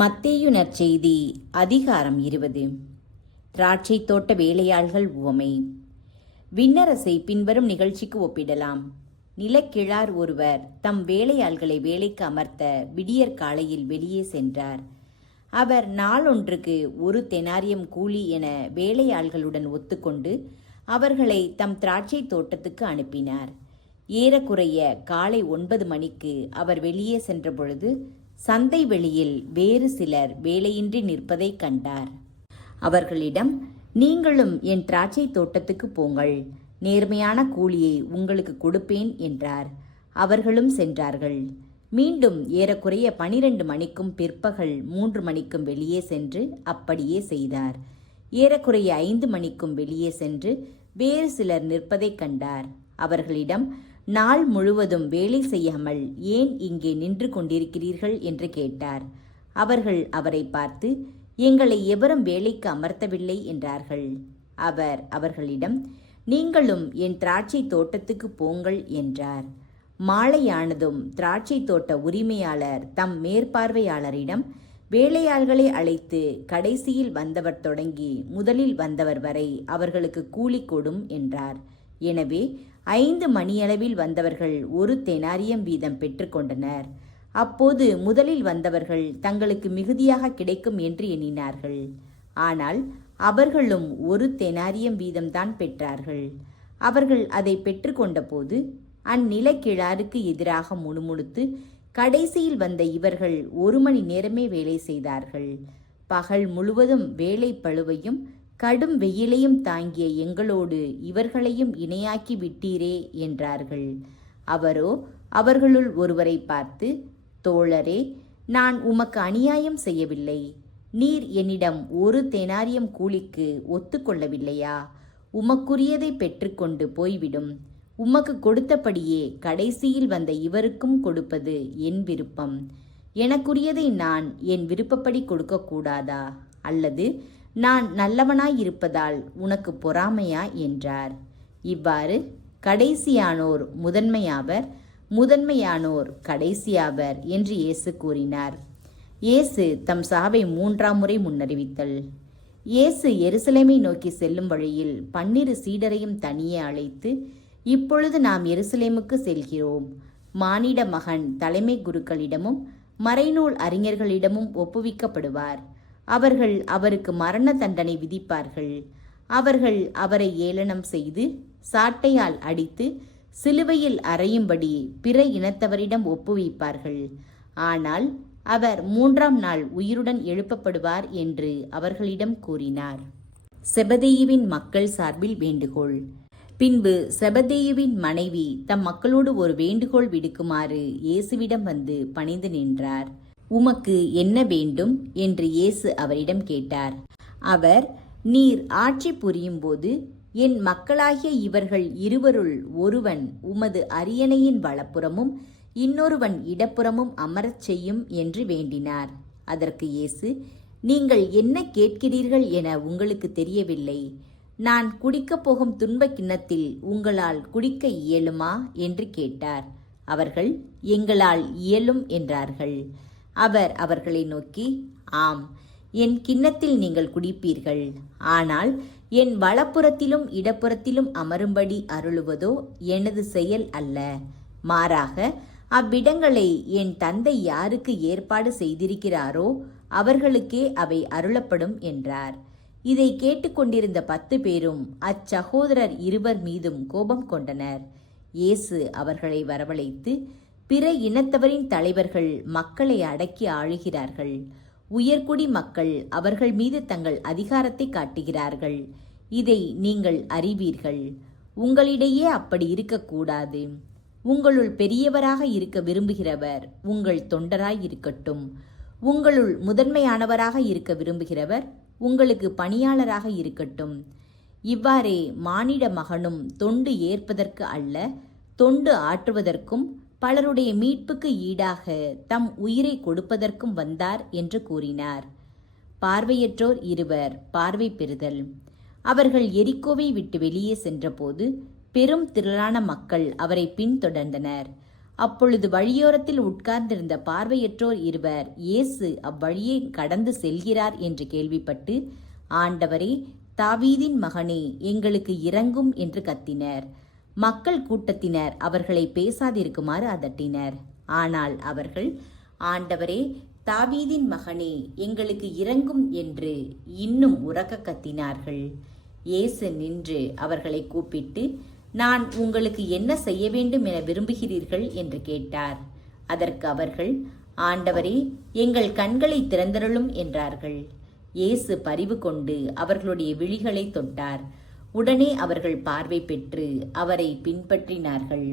மத்தேயு நற்செய்தி அதிகாரம் 20. திராட்சை தோட்ட வேலையாள்கள் உவமை. விண்ணரசை பின்வரும் நிகழ்ச்சிக்கு ஒப்பிடலாம். நிலக்கிழார் ஒருவர் தம் வேலையாள்களை வேலைக்கு அமர்த்த விடியற் காலையில் வெளியே சென்றார். அவர் நாளொன்றுக்கு 1 தெனாரியம் கூலி என வேலையாள்களுடன் ஒத்துக்கொண்டு அவர்களை தம் திராட்சை தோட்டத்துக்கு அனுப்பினார். ஏறக்குறைய காலை 9 மணிக்கு அவர் வெளியே சென்றபொழுது சந்தை வெளியில் வேறு சிலர் வேலையின்றி நிற்பதைக் கண்டார். அவர்களிடம், நீங்களும் என் திராட்சை தோட்டத்துக்கு போங்கள், நேர்மையான கூலியை உங்களுக்கு கொடுப்பேன் என்றார். அவர்களும் சென்றார்கள். மீண்டும் ஏறக்குறைய 12 மணிக்கும் பிற்பகல் 3 மணிக்கும் வெளியே சென்று அப்படியே செய்தார். ஏறக்குறைய 5 மணிக்கும் வெளியே சென்று வேறு சிலர் நிற்பதைக் கண்டார். அவர்களிடம், நாள் முழுவதும் வேலை செய்யாமல் ஏன் இங்கே நின்று கொண்டிருக்கிறீர்கள் என்று கேட்டார். அவர்கள் அவரை பார்த்து, எங்களை எவரும் வேலைக்கு அமர்த்தவில்லை என்றார்கள். அவர் அவர்களிடம், நீங்களும் என் திராட்சை தோட்டத்துக்கு போங்கள் என்றார். மாலையானதும் திராட்சை தோட்ட உரிமையாளர் தம் மேற்பார்வையாளரிடம், வேலையாள்களை அழைத்து கடைசியில் வந்தவர் தொடங்கி முதலில் வந்தவர் வரை அவர்களுக்கு கூலி கொடும் என்றார். எனவே 5 மணியளவில் வந்தவர்கள் 1 தெனாரியம் வீதம் பெற்றுக்கொண்டனர். அப்போது முதலில் வந்தவர்கள் தங்களுக்கு மிகுதியாக கிடைக்கும் என்று எண்ணினார்கள். ஆனால் அவர்களும் 1 தெனாரியம் வீதம்தான் பெற்றார்கள். அவர்கள் அதை பெற்றுக்கொண்ட போது அந்நிலக்கிழாருக்கு எதிராக முணுமுணுத்து, கடைசியில் வந்த இவர்கள் 1 மணி நேரமே வேலை செய்தார்கள். பகல் முழுவதும் வேலை பளுவையும் கடும் வெயிலையும் தாங்கிய எங்களோடு இவர்களையும் இணையாக்கி விட்டீரே என்றார்கள். அவரோ அவர்களுள் ஒருவரை பார்த்து, தோழரே, நான் உமக்கு அநியாயம் செய்யவில்லை. நீர் என்னிடம் 1 தெனாரியம் கூலிக்கு ஒத்துக்கொள்ளவில்லையா? உமக்குரியதை பெற்றுக்கொண்டு போய்விடும். உமக்கு கொடுத்தபடியே கடைசியில் வந்த இவருக்கும் கொடுப்பது என் விருப்பம். எனக்குரியதை நான் என் விருப்பப்படி கொடுக்கக்கூடாதா? அல்லது நான் நல்லவனாயிருப்பதால் உனக்கு பொறாமையா என்றார். இவ்வாறு கடைசியானோர் முதன்மையாவர், முதன்மையானோர் கடைசியாவர் என்று இயேசு கூறினார். இயேசு தம் சாவை 3ஆம் முறை முன்னறிவித்தல். இயேசு எருசலேமை நோக்கி செல்லும் வழியில் 12 சீடரையும் தனியே அழைத்து, இப்பொழுது நாம் எருசலேமுக்கு செல்கிறோம். மானிட மகன் தலைமை குருக்களிடமும் மறைநூல் அறிஞர்களிடமும் ஒப்புவிக்கப்படுவார். அவர்கள் அவருக்கு மரண தண்டனை விதிப்பார்கள். அவர்கள் அவரை ஏளனம் செய்து சாட்டையால் அடித்து சிலுவையில் அறையும்படி பிற இனத்தவரிடம் ஒப்புவிப்பார்கள். ஆனால் அவர் 3ஆம் நாள் உயிருடன் எழுப்பப்படுவார் என்று அவர்களிடம் கூறினார். செபதேயுவின் மக்கள் சார்பில் வேண்டுகோள். பின்பு செபதேயுவின் மனைவி தம் மக்களோடு ஒரு வேண்டுகோள் விடுக்குமாறு இயேசுவிடம் வந்து பணிந்து நின்றார். உமக்கு என்ன வேண்டும் என்று இயேசு அவரிடம் கேட்டார். அவர், நீர் ஆட்சி புரியும் போது என் மக்களாகிய இவர்கள் இருவருள் ஒருவன் உமது அரியணையின் வலப்புறமும் இன்னொருவன் இடப்புறமும் அமரச் செய்யும் என்று வேண்டினார். அதற்கு இயேசு, நீங்கள் என்ன கேட்கிறீர்கள் என உங்களுக்கு தெரியவில்லை. நான் குடிக்கப் போகும் துன்பக் கிண்ணத்தில் உங்களால் குடிக்க இயலுமா என்று கேட்டார். அவர்கள், எங்களால் இயலும் என்றார்கள். அவர் அவர்களை நோக்கி, ஆம், என் கிண்ணத்தில் நீங்கள் குடிப்பீர்கள். ஆனால் என் வலப்புறத்திலும் இடப்புறத்திலும் அமரும்படி அருளுவதோ எனது செயல் அல்ல. மாறாக அவ்விடங்களை என் தந்தை யாருக்கு ஏற்பாடு செய்திருக்கிறாரோ அவர்களுக்கே அவை அருளப்படும் என்றார். இதை கேட்டுக்கொண்டிருந்த 10 பேரும் அச்சகோதரர் 2 மீதும் கோபம் கொண்டனர். இயேசு அவர்களை வரவழைத்து, பிற இனத்தவரின் தலைவர்கள் மக்களை அடக்கி ஆளுகிறார்கள். உயர்குடி மக்கள் அவர்கள் மீது தங்கள் அதிகாரத்தை காட்டுகிறார்கள். இதை நீங்கள் அறிவீர்கள். உங்களிடையே அப்படி இருக்கக்கூடாது. உங்களுள் பெரியவராக இருக்க விரும்புகிறவர் உங்கள் தொண்டராய் இருக்கட்டும். உங்களுள் முதன்மையானவராக இருக்க விரும்புகிறவர் உங்களுக்கு பணியாளராக இருக்கட்டும். இவ்வாறே மானிட மகனும் தொண்டு ஏற்பதற்கு அல்ல, தொண்டு ஆற்றுவதற்கும் பலருடைய மீட்புக்கு ஈடாக தம் உயிரை கொடுப்பதற்கும் வந்தார் என்று கூறினார். பார்வையற்றோர் 2 பார்வை பெறுதல். அவர்கள் எரிக்கோவை விட்டு வெளியே சென்றபோது பெரும் திரளான மக்கள் அவரை பின்தொடர்ந்தனர். அப்பொழுது வழியோரத்தில் உட்கார்ந்திருந்த பார்வையற்றோர் இருவர் இயேசு அவ்வழியே கடந்து செல்கிறார் என்று கேள்விப்பட்டு, ஆண்டவரே, தாவீதின் மகனே, எங்களுக்கு இரங்கும் என்று கத்தினர். மக்கள் கூட்டத்தினர் அவர்களை பேசாதிருக்குமாறு அதட்டினர். ஆனால் அவர்கள், ஆண்டவரே, தாவீதின் மகனே, எங்களுக்கு இரங்கும் என்று இன்னும் உரக்க கத்தினார்கள். இயேசு நின்று அவர்களை கூப்பிட்டு, நான் உங்களுக்கு என்ன செய்ய வேண்டும் என விரும்புகிறீர்கள் என்று கேட்டார். அதற்கு அவர்கள், ஆண்டவரே, எங்கள் கண்களை திறந்தருளும் என்றார்கள். இயேசு பரிவு கொண்டு அவர்களுடைய விழிகளை தொட்டார். உடனே அவர்கள் பார்வை பெற்று அவரை பின்பற்றினார்கள்.